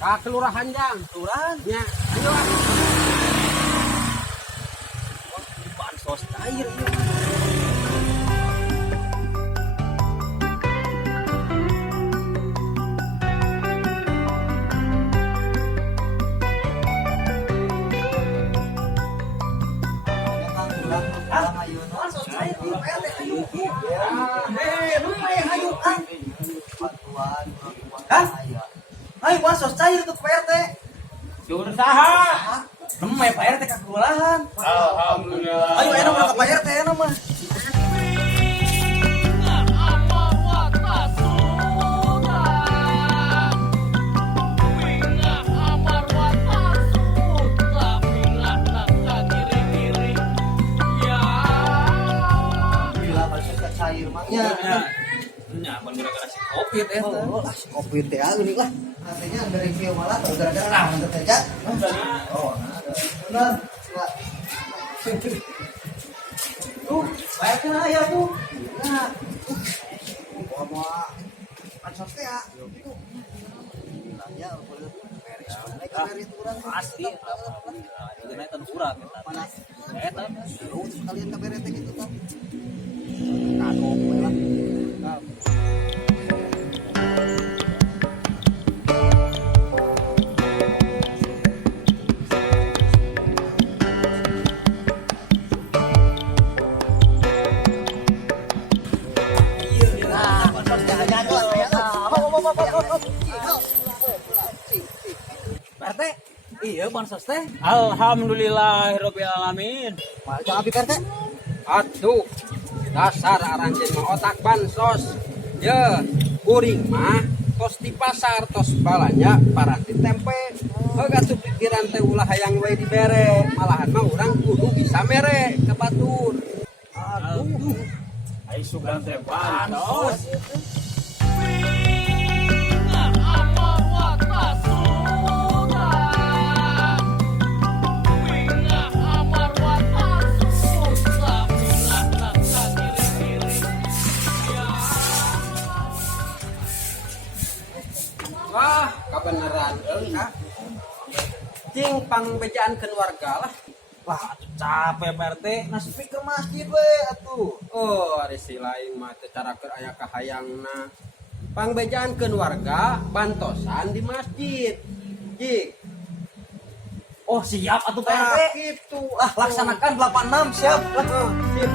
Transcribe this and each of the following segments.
Ka kelurahan jang. Kelurahan. Nya, ayo. Bansos cair ieu. Bansos cair ieu PRT hayu. Lu mah hayu kan. Hah? Ayo bansos cair tuh PRT. Jur saha? Nemeh PRT ka kelurahan. Alhamdulillah. Ayo enak mah ka PRT enak mah. Gila bansos cair mah nya. Nya ban gara-gara si Covid Oh, Covid teh geuning lah. Artinya ada review malah tuh gara-gara naon teh teh Jak? Oh, nah. Tuh, bayarkan aya tuh. Nah. Bawa pansos teh ya. Ya, boleh beres. Beres urang Pasti. Jadi tan urang eta. panas. Eta Terus kalian ka beres teh gitu kan. kado we lah. PRT, iya bansos teh. Alhamdulillahirabbil alamin. Macam abi PRT? Atuh, dasar aranjeun mah otak bansos. Ya, kuring mah tos di pasar tos balanja paranti tempe. Heula tuh pikiran teh ulah hayang we dibere, malahan mah urang kudu bisa mere ka batur. Aduh, ai sugan teh bansos. Wah, kebenaran Kak. Cing pangbejaan warga lah. Wah, capek PRT. Nasib ke masjid we atuh. Oh, ari si lain mah teu cara keur aya kahayangna. Pangbejaan warga bantosan di masjid. Cing. Oh, siap atuh Tah PRT. kitu. Ah, laksanakan 86 siap. Sip.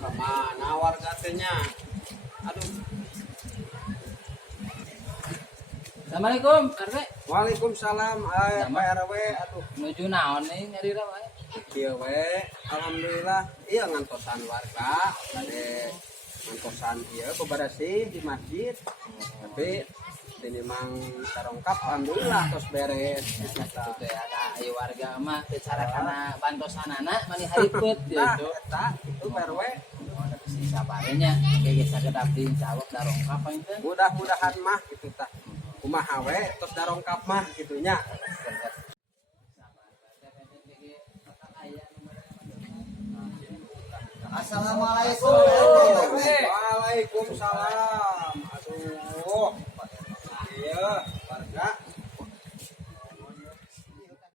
Kemana warga tehnya? Aduh. Assalamualaikum, RW. Waalaikumsalam. Ay, Pak RW. Aduh. Menuju naon nih nyari apa? Kieu we. Alhamdulillah. Iya ngantosan warga. Ade ngantosan ieu beberesih di masjid. Tapi ini mang sarongkap alhamdulillah tos beres. Eta teh ada ayo warga mah teu cara kana bantosanana mani haripet Nah, gitu. eta itu Pak RW. Ada si sabarenya ge sagedap di cawok darongkap ente. Mudah-mudahan mah gitu tah. Kumaha we tos darongkap mah gitunya. Assalamualaikum. Waalaikumsalam. Aduh. Iya, warga.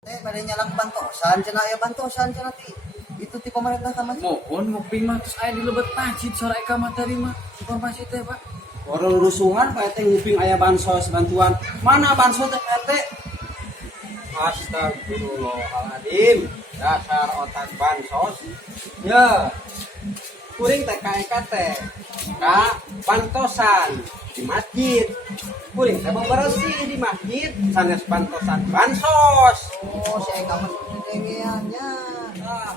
Teh pada nyalang bantosan cenah aya bantosan cenah ti. Itu ti pemerintah ka masjid. Mohon nguping mah terus aya di lebet masjid sore ka materi mah informasi teh, Pak. Orang rusuhan Pak RT nguping aya bansos bantuan. Mana bansos teh Pak RT? Astagfirullahaladzim. Dasar otak bansos. Ya. Kuring teh ka teh. Ka bantosan di masjid. Kuring teh bersih di masjid sanes bantosan bansos. Oh, saya kamu dengeannya. Nah,